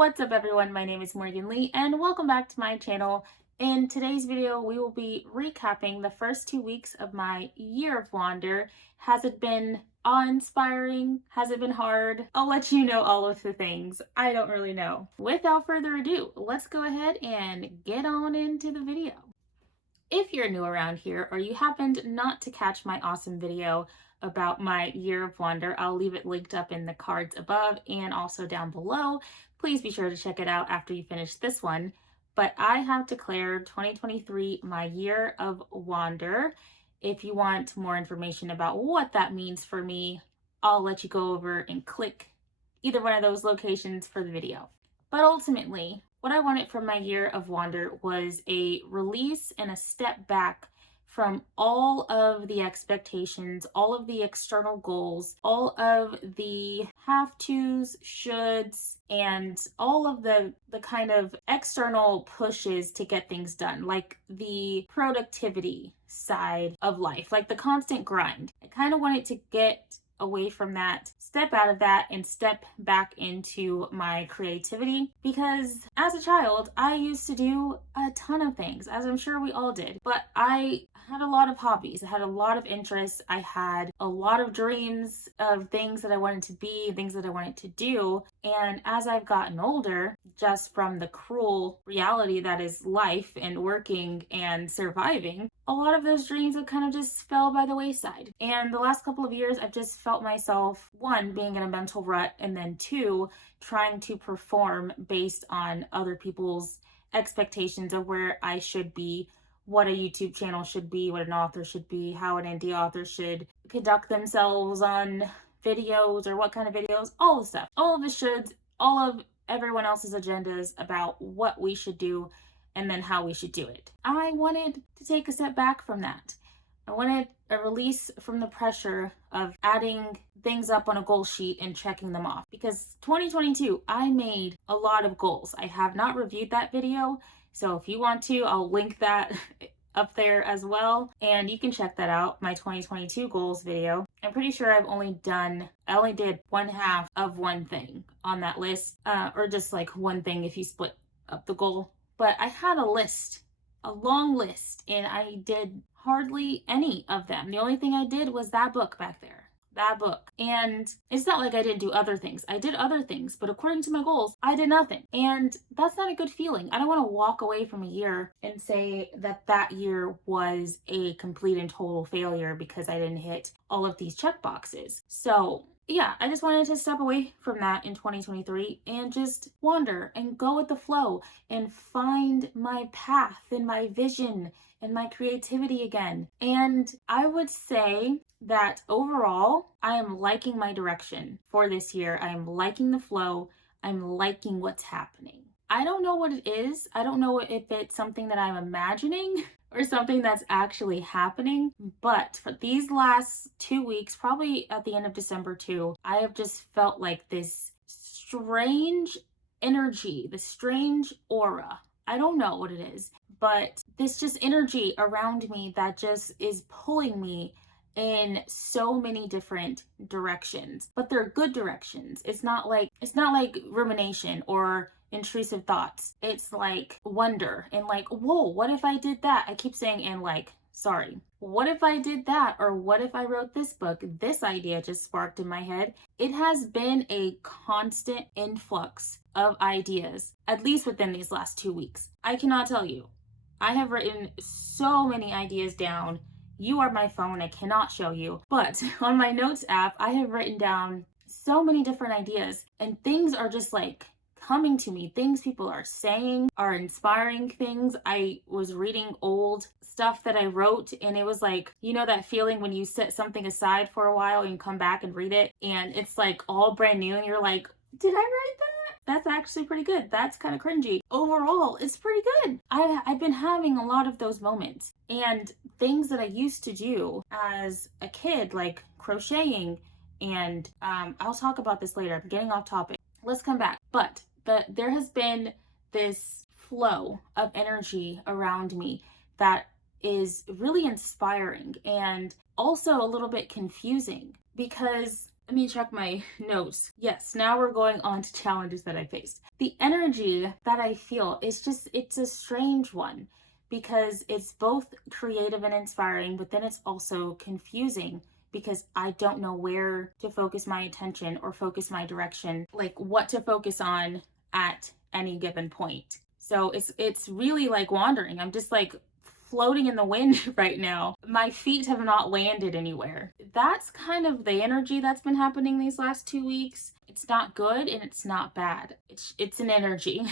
What's up everyone, my name is Morgan Lee and welcome back to my channel. In today's video, we will be recapping the first 2 weeks of my year of Wander. Has it been awe-inspiring? Has it been hard? I'll let you know all of the things. I don't really know. Without further ado, let's go ahead and get on into the video. If you're new around here or you happened not to catch my awesome video about my year of Wander, I'll leave it linked up in the cards above and also down below. Please be sure to check it out after you finish this one. But I have declared 2023 my year of Wander. If you want more information about what that means for me, I'll let you go over and click either one of those locations for the video. But ultimately, what I wanted from my year of Wander was a release and a step back from all of the expectations, all of the external goals, all of the have-tos, shoulds, and all of the kind of external pushes to get things done, like the productivity side of life, like the constant grind. I kind of wanted to get away from that, step out of that, and step back into my creativity, because as a child I used to do a ton of things, as I'm sure we all did, but I had a lot of hobbies, I had a lot of interests, I had a lot of dreams of things that I wanted to be, things that I wanted to do. And as I've gotten older, just from the cruel reality that is life and working and surviving, a lot of those dreams have kind of just fell by the wayside. And the last couple of years, I've just felt myself, one, being in a mental rut, and then two, trying to perform based on other people's expectations of where I should be, what a YouTube channel should be, what an author should be, how an indie author should conduct themselves on videos, or what kind of videos, all the stuff, all of the shoulds, all of everyone else's agendas about what we should do and then how we should do it. I wanted to take a step back from that. I wanted a release from the pressure of adding things up on a goal sheet and checking them off, because 2022 I made a lot of goals. I have not reviewed that video, so if you want to, I'll link that up there as well, and you can check that out, my 2022 goals video. I'm pretty sure I only did one half of one thing on that list, or just like one thing if you split up the goal. But I had a list, a long list, and I did hardly any of them. The only thing I did was that book back there. That book. And it's not like I didn't do other things. I did other things, but according to my goals, I did nothing. And that's not a good feeling. I don't want to walk away from a year and say that that year was a complete and total failure because I didn't hit all of these check boxes. So yeah, I just wanted to step away from that in 2023 and just wander and go with the flow and find my path and my vision and my creativity again. And I would say that overall, I am liking my direction for this year. I am liking the flow. I'm liking what's happening. I don't know what it is. I don't know if it's something that I'm imagining or something that's actually happening. But for these last 2 weeks, probably at the end of December too, I have just felt like this strange energy, this strange aura. I don't know what it is, but this just energy around me that just is pulling me in so many different directions, but they're good directions. It's not like rumination or intrusive thoughts. It's like wonder and like, whoa, what if I did that? I keep saying and like, sorry. What if I did that? Or what if I wrote this book? This idea just sparked in my head. It has been a constant influx of ideas, at least within these last 2 weeks. I cannot tell you. I have written so many ideas down. You are my phone, I cannot show you. But on my notes app, I have written down so many different ideas, and things are just like coming to me. Things people are saying are inspiring things. I was reading old stuff that I wrote, and it was like, you know that feeling when you set something aside for a while and you come back and read it, and it's like all brand new, and you're like, did I write that? That's actually pretty good. That's kind of cringy. Overall, it's pretty good. I've been having a lot of those moments, and things that I used to do as a kid, like crocheting, and I'll talk about this later. I'm getting off topic. Let's come back. But there has been this flow of energy around me that is really inspiring and also a little bit confusing, because Let me check my notes. Yes, now we're going on to challenges that I faced. The energy that I feel is just, it's a strange one because it's both creative and inspiring, but then it's also confusing because I don't know where to focus my attention or focus my direction, like what to focus on at any given point. So it's really like wandering. I'm just like floating in the wind right now. My feet have not landed anywhere. That's kind of the energy that's been happening these last 2 weeks. It's not good and it's not bad. It's an energy.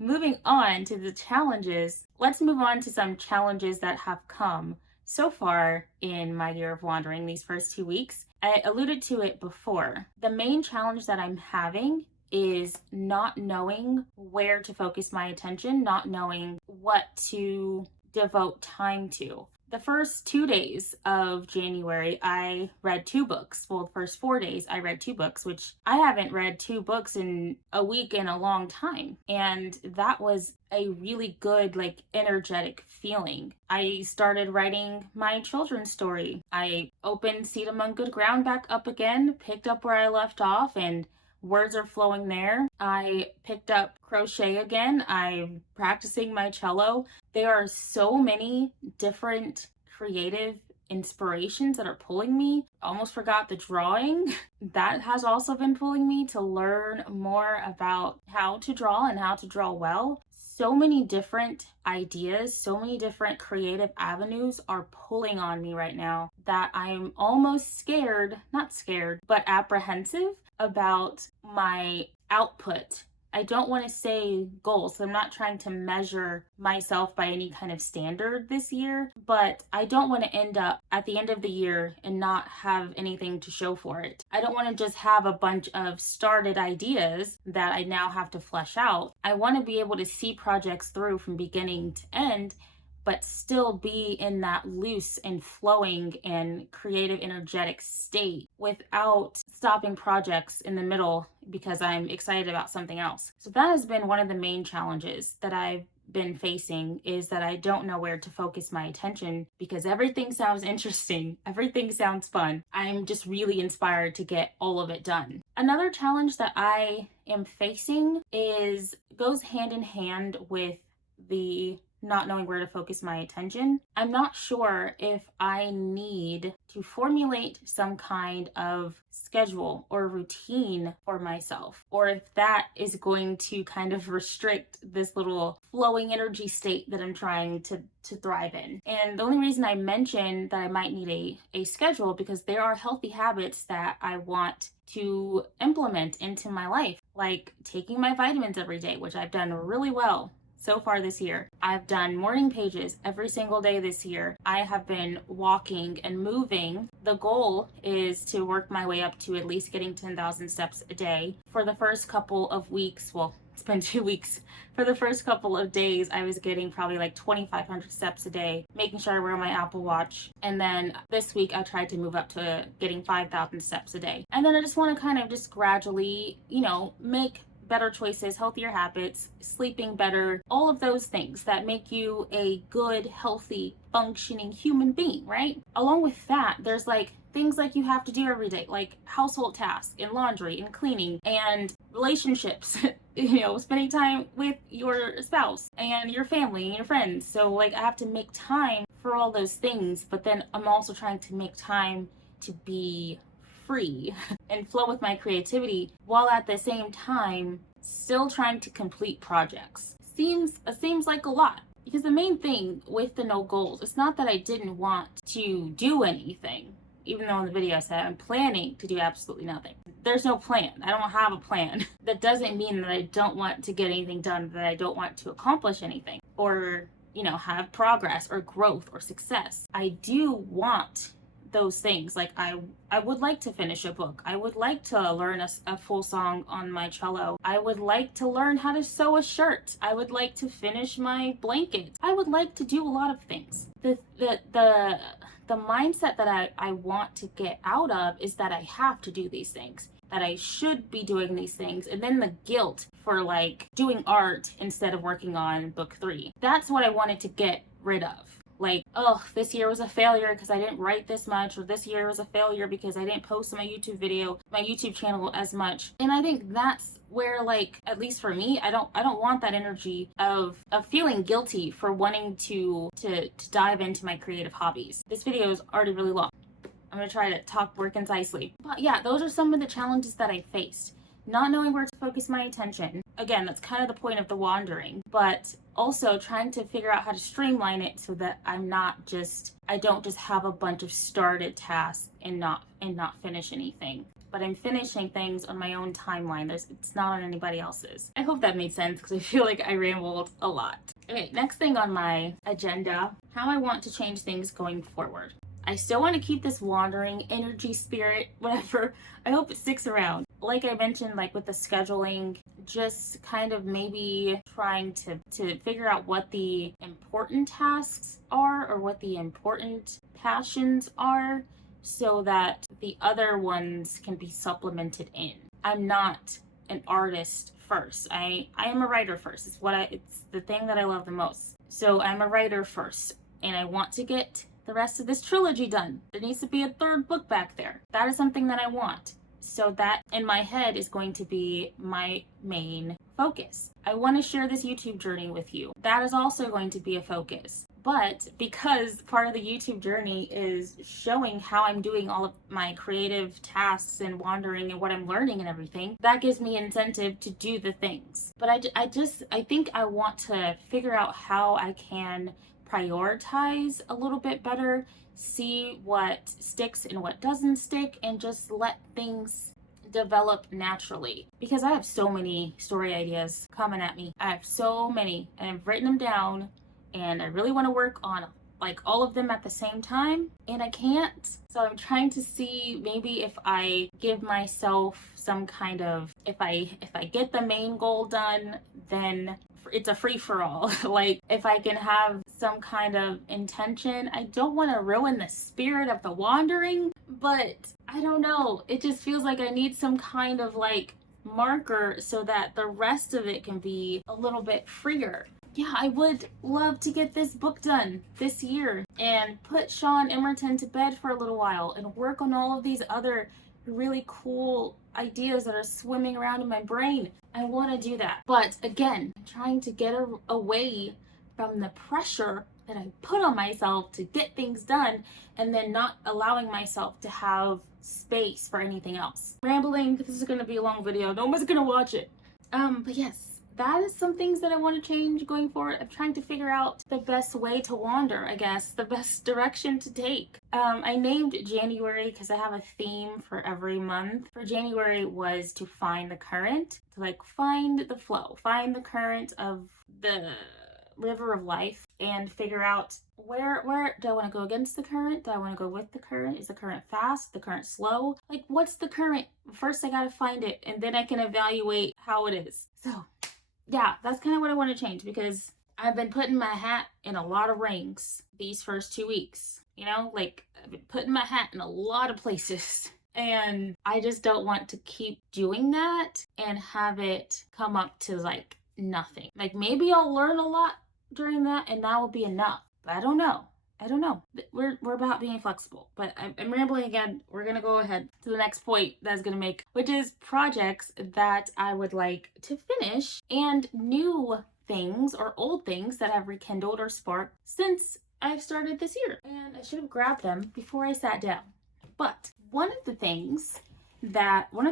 Moving on to the challenges, let's move on to some challenges that have come so far in my year of wandering these first 2 weeks. I alluded to it before. The main challenge that I'm having is not knowing where to focus my attention, not knowing what to devote time to. The first 2 days of January, I read 2 books. Well, the first 4 days, I read 2 books, which I haven't read 2 books in a week in a long time. And that was a really good, like, energetic feeling. I started writing my children's story. I opened Seed Among the Thorns back up again, picked up where I left off, and words are flowing there. I picked up crochet again. I'm practicing my cello. There are so many different creative inspirations that are pulling me. Almost forgot the drawing. That has also been pulling me to learn more about how to draw and how to draw well. So many different ideas, so many different creative avenues are pulling on me right now that I'm almost scared, not scared, but apprehensive about my output. I don't want to say goals. I'm not trying to measure myself by any kind of standard this year, but I don't want to end up at the end of the year and not have anything to show for it. I don't want to just have a bunch of started ideas that I now have to flesh out. I want to be able to see projects through from beginning to end, but still be in that loose and flowing and creative, energetic state without stopping projects in the middle because I'm excited about something else. So that has been one of the main challenges that I've been facing, is that I don't know where to focus my attention because everything sounds interesting, everything sounds fun. I'm just really inspired to get all of it done. Another challenge that I am facing goes hand in hand with the not knowing where to focus my attention. I'm not sure if I need to formulate some kind of schedule or routine for myself, or if that is going to kind of restrict this little flowing energy state that I'm trying to thrive in. And the only reason I mention that I might need a schedule because there are healthy habits that I want to implement into my life, like taking my vitamins every day, which I've done really well so far this year. I've done morning pages every single day this year. I have been walking and moving. The goal is to work my way up to at least getting 10,000 steps a day. For the first couple of weeks, well, it's been 2 weeks. For the first couple of days, I was getting probably like 2,500 steps a day, making sure I wear my Apple Watch. And then this week, I tried to move up to getting 5,000 steps a day. And then I just want to kind of just gradually, make better choices, healthier habits, sleeping better, all of those things that make you a good, healthy, functioning human being, right? Along with that, there's like things like you have to do every day, like household tasks and laundry and cleaning and relationships, spending time with your spouse and your family and your friends. So like I have to make time for all those things, but then I'm also trying to make time to be free and flow with my creativity while at the same time still trying to complete projects. Seems like a lot, because the main thing with the no goals, it's not that I didn't want to do anything, even though in the video I said I'm planning to do absolutely nothing. There's no plan. I don't have a plan. That doesn't mean that I don't want to get anything done, that I don't want to accomplish anything or have progress or growth or success. I do want those things. Like I would like to finish a book. I would like to learn a full song on my cello. I would like to learn how to sew a shirt. I would like to finish my blanket. I would like to do a lot of things. The mindset that I want to get out of is that I have to do these things, that I should be doing these things, and then the guilt for like doing art instead of working on book 3. That's what I wanted to get rid of. Like, oh, this year was a failure because I didn't write this much, or this year was a failure because I didn't post my YouTube channel as much. And I think that's where, like, at least for me, I don't want that energy of feeling guilty for wanting to dive into my creative hobbies. This video is already really long. I'm gonna try to talk more concisely. But yeah, those are some of the challenges that I faced. Not knowing where to focus my attention. Again, that's kind of the point of the wandering, but also trying to figure out how to streamline it so that I don't just have a bunch of started tasks and not finish anything. But I'm finishing things on my own timeline. It's not on anybody else's. I hope that made sense because I feel like I rambled a lot. Okay, next thing on my agenda, how I want to change things going forward. I still want to keep this wandering energy, spirit, whatever. I hope it sticks around. Like I mentioned, like with the scheduling, just kind of maybe trying to figure out what the important tasks are or what the important passions are so that the other ones can be supplemented in. I'm not an artist first. I am a writer first. It's the thing that I love the most. So I'm a writer first, and I want to get the rest of this trilogy done. There needs to be a third book back there. That is something that I want. So that in my head is going to be my main focus. I want to share this YouTube journey with you. That is also going to be a focus. But because part of the YouTube journey is showing how I'm doing all of my creative tasks and wandering and what I'm learning and everything, that gives me incentive to do the things. But I think I want to figure out how I can prioritize a little bit better, see what sticks and what doesn't stick, and just let things develop naturally. Because I have so many story ideas coming at me. I have so many, and I've written them down, and I really want to work on like all of them at the same time, and I can't. So I'm trying to see maybe if I give myself some kind of, if I get the main goal done, then it's a free-for-all. Like if I can have some kind of intention. I don't want to ruin the spirit of the wandering, but I don't know. It just feels like I need some kind of like marker so that the rest of it can be a little bit freer. Yeah, I would love to get this book done this year and put Sean Emerton to bed for a little while and work on all of these other really cool ideas that are swimming around in my brain. I want to do that. But again, I'm trying to get away from the pressure that I put on myself to get things done and then not allowing myself to have space for anything else. Rambling, this is going to be a long video. No one's going to watch it. But yes. That is some things that I want to change going forward. I'm trying to figure out the best way to wander, I guess, the best direction to take. I named January because I have a theme for every month. For January was to find the current, to like find the flow, find the current of the river of life and figure out where do I want to go against the current? Do I want to go with the current? Is the current fast? The current slow? Like what's the current? First I gotta find it and then I can evaluate how it is. So yeah, that's kind of what I want to change because I've been putting my hat in a lot of rings these first 2 weeks. You know, like I've been putting my hat in a lot of places. And I just don't want to keep doing that and have it come up to like nothing. Like maybe I'll learn a lot during that and that will be enough. But I don't know. We're about being flexible, but I'm rambling again. We're going to go ahead to the next point that I was going to make, which is projects that I would like to finish and new things or old things that have rekindled or sparked since I've started this year. And I should have grabbed them before I sat down. But one of the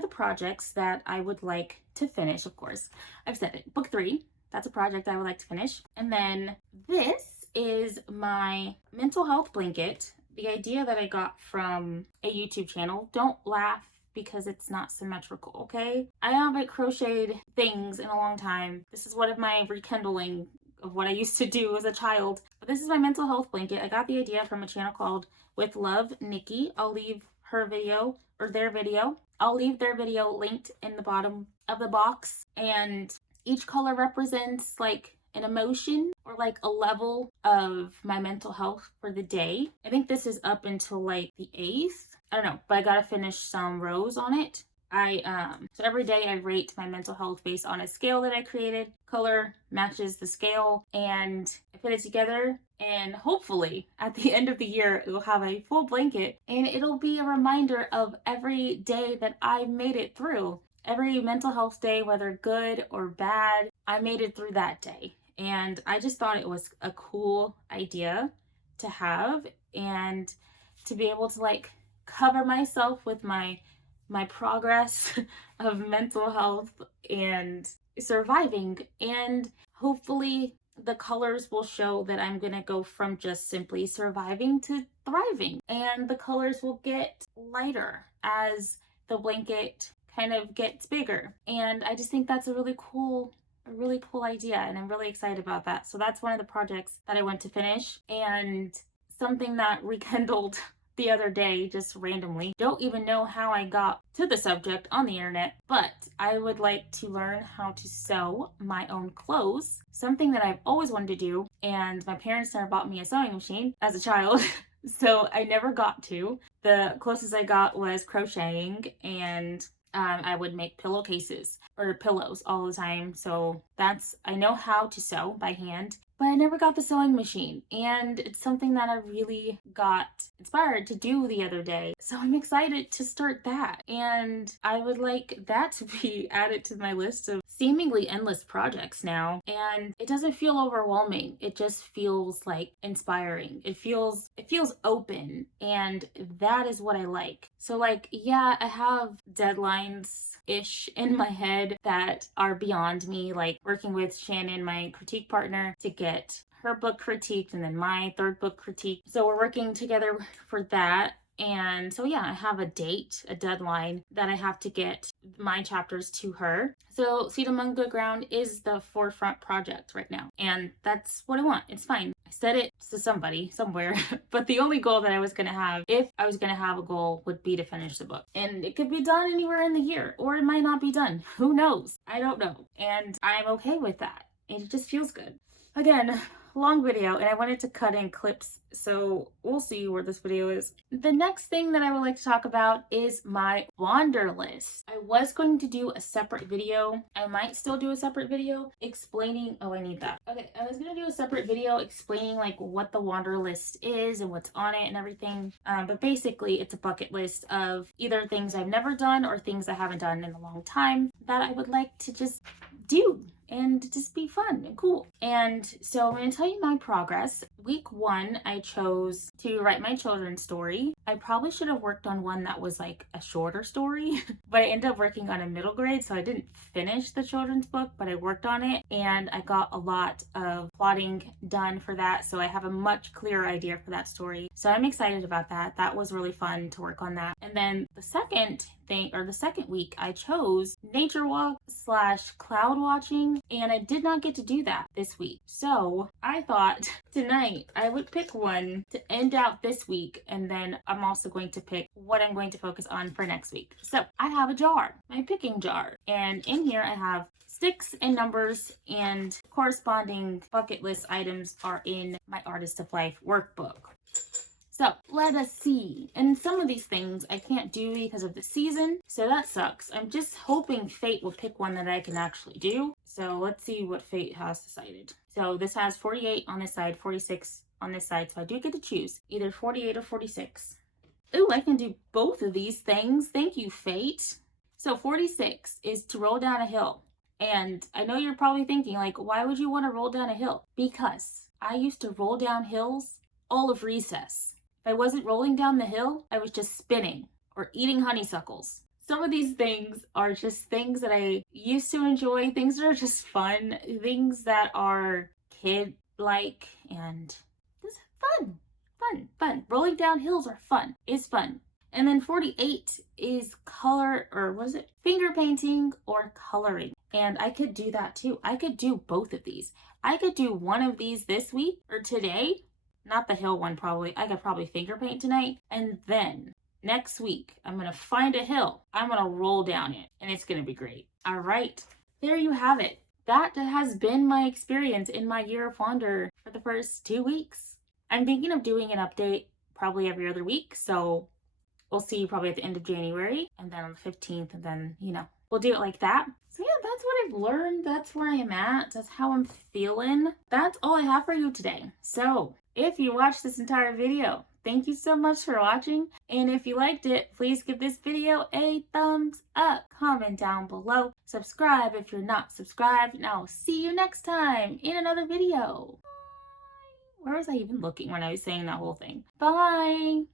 projects that I would like to finish, of course, I've said it, book 3, that's a project I would like to finish. And then this is my mental health blanket, the idea that I got from a YouTube channel. Don't laugh because it's not symmetrical, okay? I haven't crocheted things in a long time. This is one of my rekindling of what I used to do as a child. But this is my mental health blanket. I got the idea from a channel called With Love, Nikki. I'll leave her video or their video. I'll leave their video linked in the bottom of the box. And each color represents like an emotion or like a level of my mental health for the day. I think this is up until like the 8th. I don't know, but I gotta finish some rows on it. So every day I rate my mental health based on a scale that I created. Color matches the scale, and I put it together, and hopefully at the end of the year it will have a full blanket, and it'll be a reminder of every day that I made it through. Every mental health day, whether good or bad, I made it through that day. And I just thought it was a cool idea to have, and to be able to like cover myself with my progress of mental health and surviving. And hopefully the colors will show that I'm gonna go from just simply surviving to thriving, and the colors will get lighter as the blanket kind of gets bigger. And I just think that's a really cool idea, and I'm really excited about that. So that's one of the projects that I went to finish, and something that rekindled the other day just randomly. Don't even know how I got to the subject on the internet, but I would like to learn how to sew my own clothes, something that I've always wanted to do, and my parents never bought me a sewing machine as a child. So I never got to. The closest I got was crocheting, and I would make pillowcases or pillows all the time. So I know how to sew by hand, but I never got the sewing machine. And it's something that I really got inspired to do the other day. So I'm excited to start that. And I would like that to be added to my list of seemingly endless projects now. And it doesn't feel overwhelming. It just feels like inspiring. It feels open, and that is what I like. So like, yeah, I have deadlines-ish in my head that are beyond me, like working with Shannon, my critique partner, to get her book critiqued and then my third book critiqued. So we're working together for that. And so yeah, I have a deadline that I have to get my chapters to her. So Seed Among the Ground is the forefront project right now, and that's what I want. It's fine. I said it to somebody somewhere, but the only goal that I was gonna have, if I was gonna have a goal, would be to finish the book. And it could be done anywhere in the year, or it might not be done. Who knows? I don't know. And I'm okay with that. It just feels good. Again, long video, and I wanted to cut in clips, so we'll see where this video is. The next thing that I would like to talk about is my wander list. I was going to do a separate video. I might still do a separate video explaining, oh, I need that. Okay, I was gonna do a separate video explaining like what the wander list is and what's on it and everything. But basically it's a bucket list of either things I've never done or things I haven't done in a long time that I would like to just do and just be fun and cool. And so I'm going to tell you my progress. Week 1, I chose to write my children's story. I probably should have worked on one that was like a shorter story, but I ended up working on a middle grade, so I didn't finish the children's book, but I worked on it, and I got a lot of plotting done for that, so I have a much clearer idea for that story. So I'm excited about that. That was really fun to work on that. And then the second week, I chose nature walk / cloud watching, and I did not get to do that this week. So I thought tonight I would pick one to end out this week, and then I'm also going to pick what I'm going to focus on for next week. So I have a jar, my picking jar, and in here I have sticks and numbers, and corresponding bucket list items are in my Artist of Life workbook. So let us see. And some of these things I can't do because of the season, so that sucks. I'm just hoping Fate will pick one that I can actually do. So let's see what Fate has decided. So this has 48 on this side, 46 on this side, so I do get to choose either 48 or 46. Ooh, I can do both of these things. Thank you, Fate. So 46 is to roll down a hill. And I know you're probably thinking, like, why would you want to roll down a hill? Because I used to roll down hills all of recess. If I wasn't rolling down the hill, I was just spinning or eating honeysuckles. Some of these things are just things that I used to enjoy, things that are just fun, things that are kid-like, and just fun. Rolling down hills are fun. It's fun. And then 48 is finger painting or coloring. And I could do that too. I could do both of these. I could do one of these this week or today. Not the hill one, probably. I could probably finger paint tonight. And then next week, I'm going to find a hill. I'm going to roll down it, and it's going to be great. All right. There you have it. That has been my experience in my year of Wander for the first 2 weeks. I'm thinking of doing an update probably every other week, so we'll see you probably at the end of January, and then on the 15th, and then, you know, we'll do it like that. So yeah, that's what I've learned. That's where I am at. That's how I'm feeling. That's all I have for you today. So if you watched this entire video, thank you so much for watching. And if you liked it, please give this video a thumbs up. Comment down below. Subscribe if you're not subscribed. And I'll see you next time in another video. Where was I even looking when I was saying that whole thing? Bye.